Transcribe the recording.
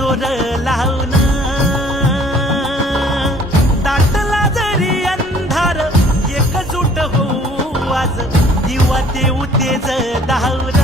जोर लावून दाटला जरी अंधार एकजूट होऊ आज दिवा देऊ तेज दावर